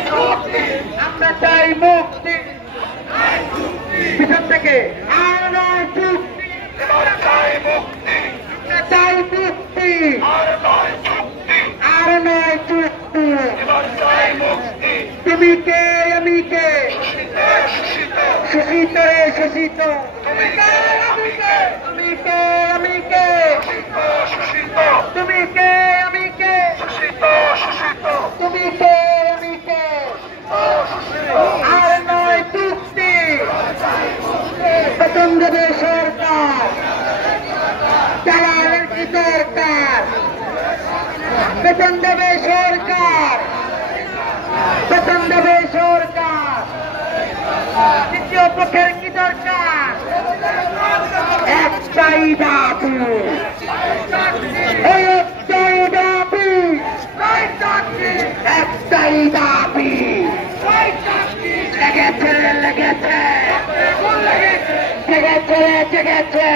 আমরা চাই মুক্তি পিছন থেকে আর নয় চুক্তি আমরা চাই মুক্তি আর নয় চুক্তি তুমি কে আমি কে শোষিত রে শোষিত তুমি কে আমি কে তুমি কে আমি কে তুমি কে আমি কে তুমি কে আমি কে আর নয় চুক্তি বেতন দেবে সরকার চালালেন কি দরকার বেতন দেবে সরকার বেতন দেবে সরকার দ্বিতীয় পক্ষের কি দরকার একটাই দাবি একটাই দাবি একটাই দাবি লেগেছে লেগেছে লেগেছে লেগেছে